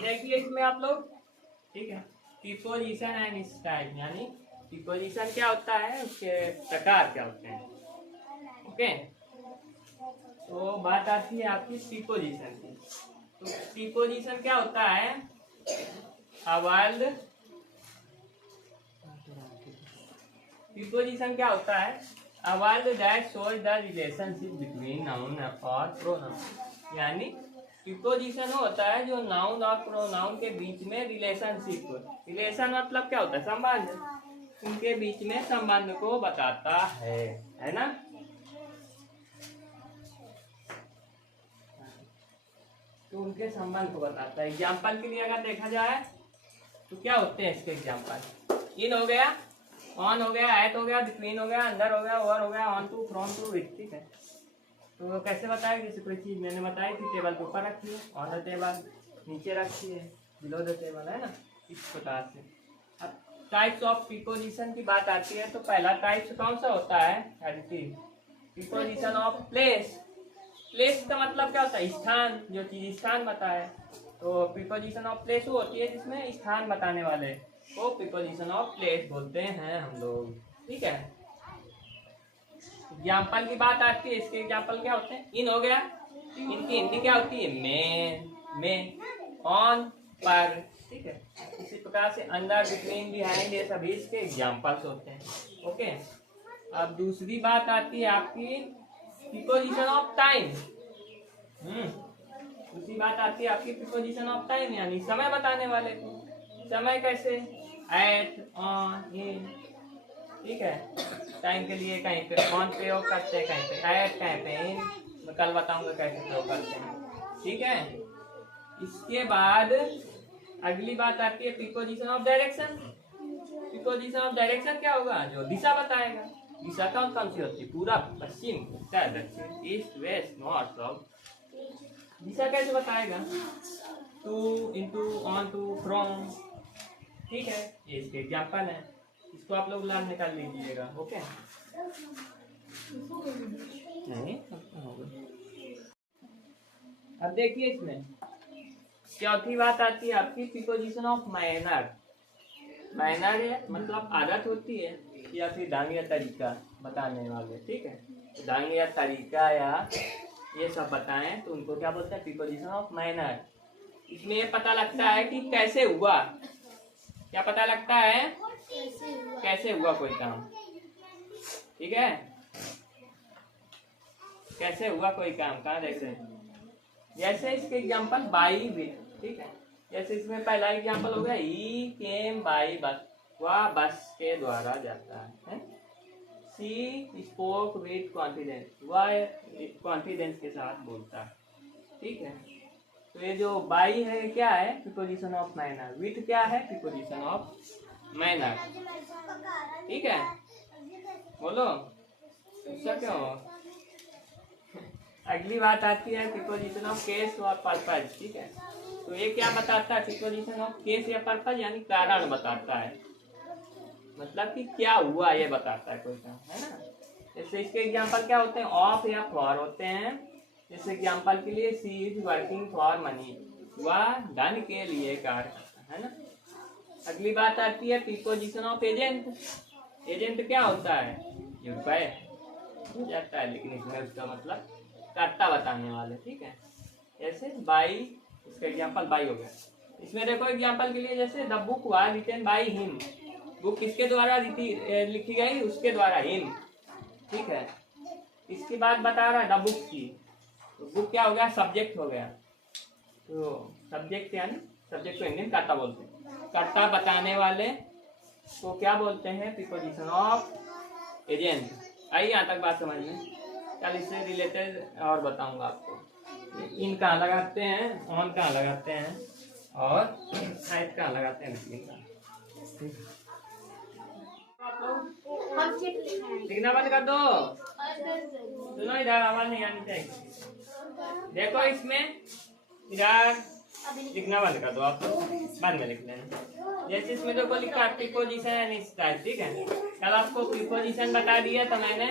देखिए इसमें आप लोग, ठीक है, प्रीपोजिशन एंड स्टाइल, यानी प्रीपोजिशन क्या होता है, उसके प्रकार क्या होते हैं। ओके, तो बात आती है आपकी प्रीपोजिशन की। तो प्रीपोजिशन क्या होता है, अ वर्ड, प्रीपोजिशन क्या होता है, a word that shows the relationship between noun और प्रोनाउन। यानी प्रीपोजिशन होता है जो नाउन और प्रोनाउन के बीच में रिलेशनशिप, रिलेशन मतलब क्या होता है, संबंध, उनके बीच में संबंध को बताता है ना। तो उनके संबंध को बताता है। एग्जाम्पल के लिए अगर देखा जाए तो क्या होते हैं इसके एग्जाम्पल, इन हो गया, ऑन हो गया, एट हो गया, बिटवीन हो गया, अंदर हो गया, ओवर हो गया, on to, from to, with. ठीक है, तो कैसे बताया, जैसे कोई चीज मैंने बताई थी, टेबल के ऊपर रखी है, ऑन द टेबल, नीचे रखी है, बिलो द टेबल, है ना, इस प्रकार से। अब टाइप्स ऑफ प्रीपोजिशन की बात आती है तो पहला टाइप्स कौन सा होता है, प्रीपोजिशन ऑफ प्लेस। प्लेस का मतलब क्या होता है, स्थान, जो चीज स्थान बताए। तो प्रीपोजिशन ऑफ प्लेस वो होती है जिसमें स्थान बताने वाले को प्रीपोजिशन ऑफ प्लेस बोलते हैं हम लोग। ठीक है, एग्जाम्पल की बात आती है, इसके एग्जाम्पल क्या होते हैं, इन हो गया, इनकी हिंदी क्या होती है, में, ऑन, पर। ठीक है, इसी प्रकार से अंदर, बिटवीन, बिहाइंड, ये सभी इसके एग्जाम्पल्स होते हैं। ओके, अब दूसरी बात आती है आपकी प्रीपोजिशन ऑफ टाइम। दूसरी बात आती है आपकी प्रीपोजिशन ऑफ टाइम, यानी समय बताने वाले को। समय कैसे, एट, ऑन, इन। ठीक है, टाइम के लिए कहीं पे ऑन प्रयोग करते हैं, कहीं पे एट, कहीं पे इन। मैं कल बताऊंगा कैसे प्रयोग करते हैं। ठीक है, इसके बाद अगली बात आती है preposition of direction. Preposition of direction क्या होगा, जो दिशा बताएगा। दिशा कौन कौन सी होती है, पूरा, पश्चिम, उत्तर, दक्षिण, ईस्ट, वेस्ट, नॉर्थ, साउथ। दिशा कैसे बताएगा, to, into, on to, from. ठीक है, ये इसके एग्जाम्पल है, इसको आप लोग लाल निकाल लीजिएगा। ओके, नहीं, अब देखिए इसमें चौथी बात आती है आपकी प्रीपोजिशन ऑफ मैनर। मैनर है मतलब आदत होती है या फिर ढंग या तरीका बताने वाले। ठीक है, ढंग या तरीका या ये सब बताएं तो उनको क्या बोलते हैं, प्रीपोजिशन ऑफ मैनर। इसमें ये पता लगता है कि कैसे हुआ, क्या पता लगता है, कैसे हुआ कोई काम। ठीक है, कैसे हुआ कोई काम, कहाँ देख रहे हैं, जैसे इसके एग्जाम्पल बाई विथ। ठीक है, जैसे इसमें पहला एग्जाम्पल हो गया, ही केम बाई बस, वह बस के द्वारा जाता है। शी स्पोक विथ कॉन्फिडेंस, वह कॉन्फिडेंस के साथ बोलता है। ठीक है, तो ये जो बाई है क्या है, प्रीपोजिशन ऑफ मैनर। विथ क्या है, प्रीपोजिशन ऑफ मैनर। ठीक है, बोलो इसका क्या हो। अगली बात आती है प्रीपोजिशन ऑफ केस और पर्पज। ठीक है, तो ये क्या बताता है, प्रीपोजिशन ऑफ केस या पर्पज, यानी कारण बताता है, मतलब कि क्या हुआ ये बताता है कोई काम, है ना। जैसे इसके एग्जांपल क्या होते हैं, ऑफ या फॉर होते हैं। जैसे एग्जांपल के लिए, she is working for money, वह धन के लिए कार्य करता है ना। अगली बात आती है प्रीपोजिशन ऑफ एजेंट। एजेंट क्या होता है, जो रुपए हो जाता है, लेकिन इसमें उसका मतलब कर्ता बताने वाले। ठीक है, जैसे बाई, इसका एग्जांपल बाई हो गया। इसमें देखो एग्जांपल के लिए, जैसे the book was written by him, book किसके द्वारा लिखी गई, उसके द्वारा, हिम। ठीक है, इसकी बात बता रहा है द बुक की, तो बुक क्या हो गया, सब्जेक्ट हो गया। तो सब्जेक्ट यानी, सब्जेक्ट को हिंदी में कर्ता बोलते हैं। कर्ता बताने वाले को क्या बोलते हैं, प्रीपोजिशन ऑफ एजेंट। आई यहाँ तक बात समझ में। कल इससे रिलेटेड और बताऊंगा आपको। इन कहाँ लगाते हैं, ऑन कहाँ लगाते हैं, और एट कहाँ लगाते हैं, लिखना बंद कर दो। सुनो इधर, आवाज नहीं आनी चाहिए। देखो इसमें इधर लिखना बंद कर दो, आप बाद में लिख लेना। जैसे इसमें देखो लिखा प्रीपोजिशन एंड स्टाइल। ठीक है, कल आपको प्रीपोजिशन बता दिया था मैंने,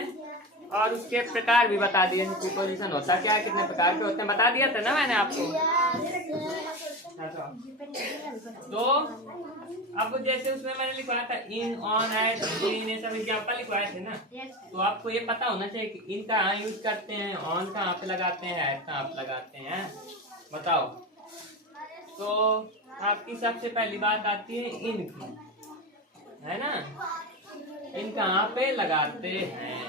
और उसके प्रकार भी बता दिए, प्रीपोजिशन होता क्या है, कितने प्रकार के होते हैं, बता दिया था ना मैंने आपको। तो अब जैसे उसमें मैंने लिखवाया था इन, ऑन, एट, इन, ये सब एग्जाम्पल लिखवाए थे ना, तो आपको ये पता होना चाहिए कि इन कहाँ यूज करते हैं, ऑन कहाँ पे लगाते हैं, एट कहाँ पे लगाते हैं, बताओ। तो आपकी सबसे पहली बात आती है इन की, है ना, इन कहाँ पे लगाते हैं।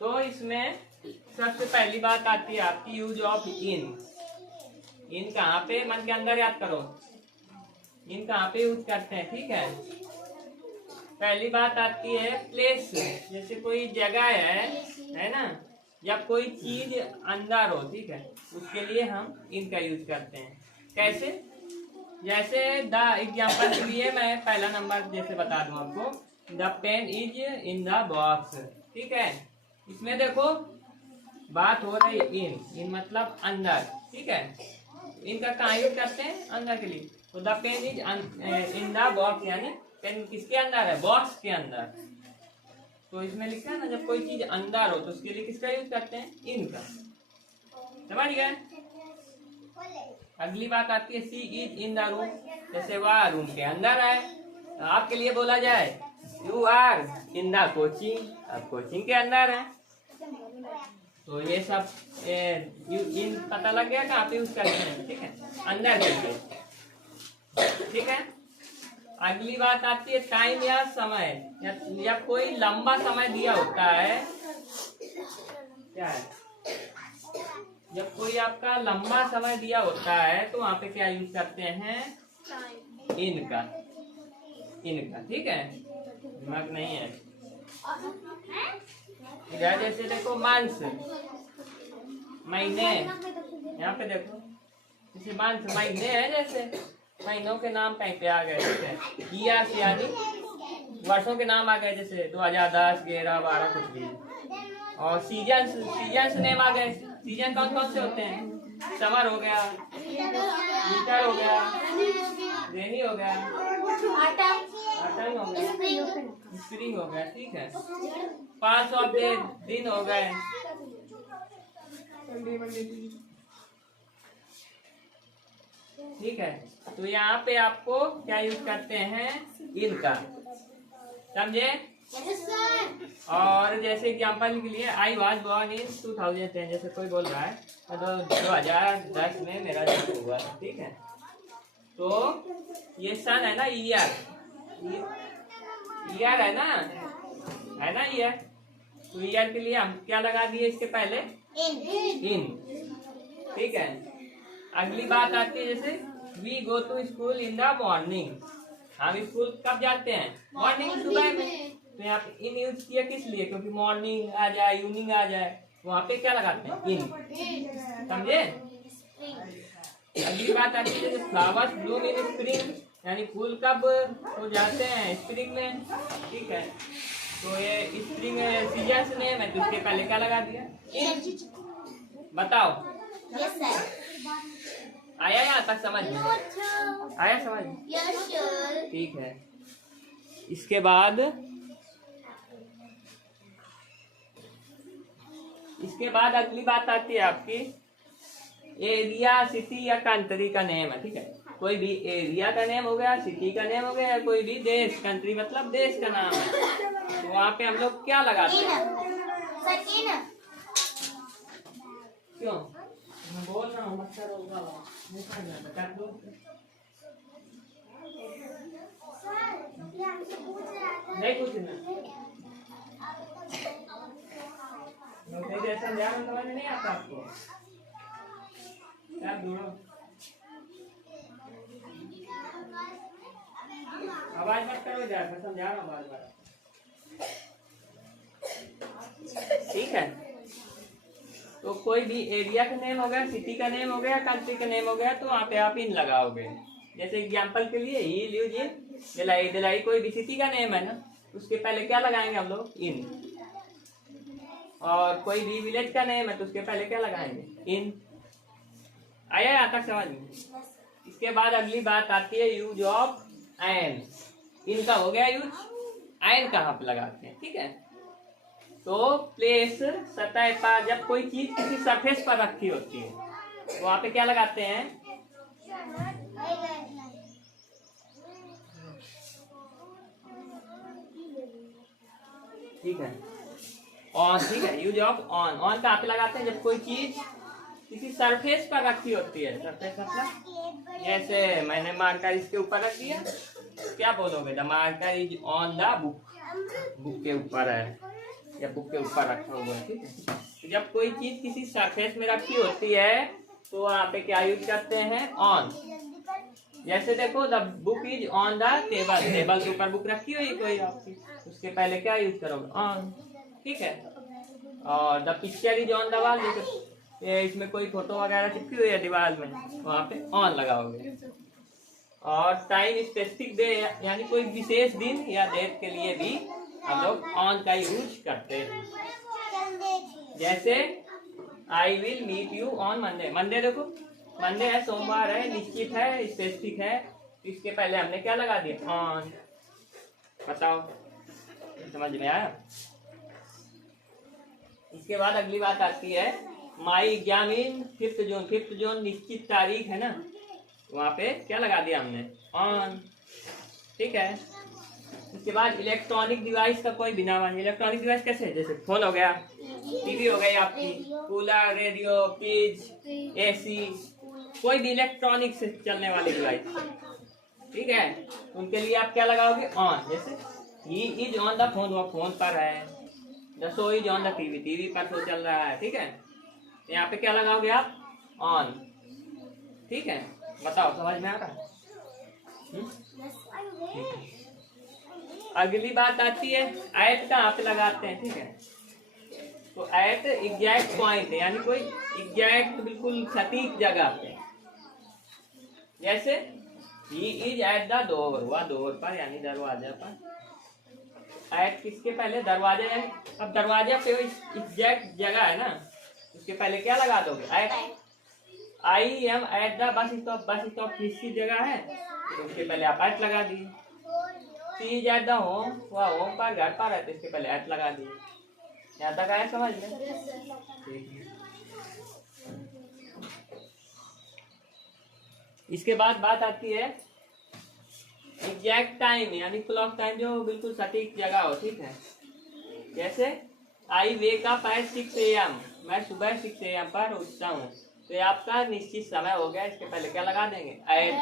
तो इसमें सबसे पहली बात आती है आपकी यूज ऑफ इन। इन कहाँ पे, मन के अंदर याद करो, इन कहाँ पे यूज करते हैं, ठीक है। पहली बात आती है प्लेस, जैसे कोई जगह है ना, या कोई चीज अंदर हो, ठीक है, उसके लिए हम इनका यूज करते हैं। कैसे, जैसे द एग्जाम्पल के लिए मैं पहला नंबर जैसे बता दूं आपको, the pen is in the box, ठीक है। इसमें देखो बात हो रही इन मतलब अंदर, ठीक है। इनका कहाँ यूज करते हैं, अंदर के लिए। तो the pen is in the box, यानी पेन किसके अंदर है, बॉक्स के अंदर। तो इसमें लिखा है ना, जब कोई चीज अंदर हो तो उसके लिए किसका यूज करते हैं, इनका, समझ गए। अगली बात आती है सी इज इन द रूम, जैसे वह रूम के अंदर है। तो आपके लिए बोला जाए you are in the coaching, आप कोचिंग के अंदर है। तो ये सब इन पता लग गया कहाँ पे यूज करते हैं, ठीक है, अंदर के लिए, ठीक है। अगली बात आती है टाइम या समय, या कोई लंबा समय दिया होता है, क्या है, जब कोई आपका लंबा समय दिया होता है तो वहां पे क्या यूज करते हैं, इनका, ठीक है, दिमाग नहीं है। इधर जैसे देखो मंथ, महीने, यहाँ पे देखो जैसे मंथ महीने है, जैसे महीनों के नाम कहीं पे आ गए, ठीक है। ईयर्स यानी वर्षों के नाम आ गए, जैसे 2010, 11, 12 कुछ भी। और सीजन नेम आ गए। सीजन कौन कौन से होते हैं, समर हो गया, विंटर हो गया, रेनी हो गया, ऑटम हो गया, स्प्रिंग हो गया, ठीक है। 500 दिन हो गए, ठीक है। तो यहाँ पे आपको क्या यूज करते हैं, इनका, समझे। और जैसे एग्जाम्पल के लिए आई वॉज बॉर्न इन 2010, जैसे कोई बोल रहा है तो 2010 में मेरा जन्म हुआ, ठीक है। तो ये सन है ना, ईयर है ना, ईयर। तो ईयर के लिए हम क्या लगा दिए इसके पहले, इन, ठीक है। अगली बात आती है जैसे we go to school in the morning, हम स्कूल कब जाते हैं, मॉर्निंग, सुबह में। तो यहाँ पे इन यूज किया किस लिए, क्योंकि मॉर्निंग आ जाए, इवनिंग आ जाए, वहाँ पे क्या लगाते हैं, इन, समझे। अगली बात आती है फ्लावर्स ब्लूम इन स्प्रिंग, यानी फूल कब हो जाते हैं, स्प्रिंग में, ठीक है। तो ये स्प्रिंग सीजन नेम है, तो उसके पहले क्या लगा दिया, इन। बताओ, आया यहाँ तक समझ में, आया समझ, ठीक है। इसके बाद अगली बात आती है आपकी एरिया, सिटी या कंट्री का नेम है, ठीक है। कोई भी एरिया का नेम हो गया, सिटी का नेम हो गया, या कोई भी देश, कंट्री मतलब देश का नाम है, तो वहाँ पे हम लोग क्या लगाते हैं, क्यों, मैं बोल रहा हूँ बच्चा होगा नहीं पूछना, समझ नहीं आता आपको, क्या दूरो आवाज मत करो, जा मैं समझा रहा हूँ बार बार, ठीक है। तो कोई भी एरिया का नेम हो गया, सिटी का नेम हो गया, कंट्री का नेम हो गया, तो वहाँ पे आप इन लगाओगे। जैसे एग्जाम्पल के लिए ही लीजिए, दिलाई कोई भी सिटी का नेम है ना, उसके पहले क्या लगाएंगे हम लोग, इन। और कोई भी विलेज का नेम है तो उसके पहले क्या लगाएंगे, इन। आया यहाँ तक समझ में। इसके बाद अगली बात आती है यूज ऑफ एन। इनका हो गया यूज, एन कहाँ पे लगाते हैं, ठीक है। तो प्लेस सतह पर, जब कोई चीज किसी सरफेस पर रखी होती है तो वहां पे क्या लगाते हैं? ठीक है, ऑन। ठीक है, यूज ऑफ ऑन। ऑन कहाँ पे लगाते हैं? जब कोई चीज किसी सरफेस पर रखी होती है। सरफेस मतलब जैसे मैंने मार्कर इसके ऊपर रख दिया, क्या बोलोगे? The marker is on the book. Book के ऊपर है या बुक के ऊपर रखा हुआ है। ठीक है, तो जब कोई चीज किसी सरफेस में रखी होती है तो वहाँ पे क्या यूज करते हैं? ऑन। जैसे देखो, the book is on the table. Table के ऊपर बुक रखी हुई कोई आपकी, उसके पहले क्या यूज करोगे? ऑन। ठीक है, और the picture is on the wall. ये इसमें कोई फोटो वगैरह चिपकी हुई है दीवार में, वहाँ पे ऑन लगाओगे। और टाइम स्पेसिफिक डे, यानी कोई विशेष दिन या डेट के लिए भी हम लोग ऑन का यूज करते हैं। जैसे I will meet you on Monday. Monday देखो, मंडे है, सोमवार है, निश्चित है, स्पेसिफिक है, इसके पहले हमने क्या लगा दिया? ऑन। बताओ, समझ में आया? इसके बाद अगली बात आती है माई एग्जाम इन 5 जून। 5 जून निश्चित तारीख है ना, वहाँ पे क्या लगा दिया हमने? ऑन। ठीक है, इसके बाद इलेक्ट्रॉनिक डिवाइस का कोई बिना मानी। इलेक्ट्रॉनिक डिवाइस कैसे है? जैसे फोन हो गया, टीवी हो गई आपकी, कूलर, रेडियो, फ्रिज, एसी, कोई भी इलेक्ट्रॉनिक से चलने वाली डिवाइस। ठीक है, उनके लिए आप क्या लगाओगे? ऑन। जैसे he is on the phone, वो फोन पर है। The show is on the TV, TV पर शो चल रहा है। ठीक है, यहाँ पे क्या लगाओगे आप? ऑन। ठीक है, बताओ समझ में आ रहा है? अगली बात आती है एट कहाँ पे लगाते हैं। ठीक है, तो एट एग्जैक्ट पॉइंट है, यानी कोई एग्जैक्ट बिल्कुल सटीक जगह पे। जैसे he is eight the door, वह डोर पर यानी दरवाजे पर। एट किसके पहले? दरवाजा। यानी अब दरवाजा पे एग्जैक्ट जगह है ना, उसके पहले क्या लगा दोगे? At. I am at the bus stop. Bus stop निश्चित जगह है तो उसके पहले आप एट लगा दिए। सी इज एट द होम, वह होम पर, घर पर है, तो इसके पहले एट लगा दिए। यहाँ तक आया समझ में? इसके बाद बात आती है एग्जैक्ट टाइम, यानी क्लॉक टाइम, जो बिल्कुल सटीक जगह हो। ठीक है, जैसे आई वेक अप एट 6 AM, मैं सुबह 6 AM पर उठता हूँ, तो ये आपका निश्चित समय हो गया, इसके पहले क्या लगा देंगे? एट।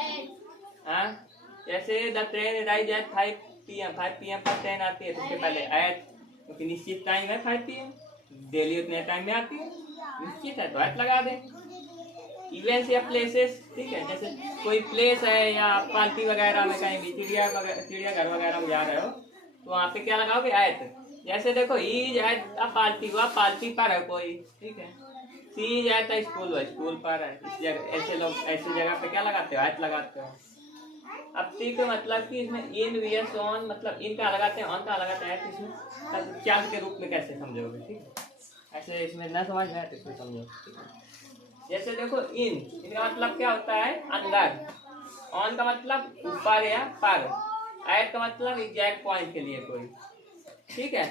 हाँ, जैसे the train rise at 5 PM, 5 PM पर ट्रेन आती है, तो इसके पहले एट, क्योंकि निश्चित टाइम है 5 PM, डेली उतने टाइम में आती है, निश्चित है तो एट लगा दें। इवेंट्स या प्लेसेस, ठीक है, जैसे कोई प्लेस है या पार्टी वगैरह में कहीं भी, चिड़ियाघर वगैरह में जा रहे हो तो वहाँ पे क्या लगाओगे? एट। जैसे देखो इज एट अ पार्टी, वह पार्टी पर है कोई। ठीक है, सी इज एट अ स्कूल, वह स्कूल पर है। इस जगह ऐसे लोग ऐसी जगह पे क्या लगाते हो? एट लगाते हो। अब सी का मतलब कि इसमें इन, वीएस, ऑन, मतलब इन का लगाते हैं, ऑन का लगाते हैं, इसमें चार्ट के रूप में कैसे समझोगे? ठीक है, ऐसे इसमें ना समझ में आए तो इसमें समझो। ठीक है, जैसे देखो इन, इनका मतलब क्या होता है? अंदर। ऑन का मतलब ऊपर या पर। एट का मतलब एग्जैक्ट पॉइंट के लिए कोई। ठीक है,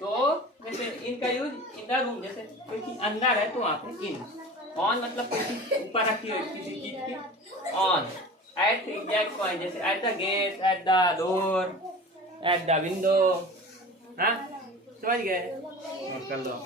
तो जैसे इन का यूज इन द रूम, जैसे कोई चीज अंदर है तो वहाँ पे इन। ऑन मतलब कोई चीज ऊपर रखी हो किसी चीज की, ऑन। एट एग्जैक्ट पॉइंट, जैसे at the gate, at the door, at the window. हाँ, समझ गए? कर लो।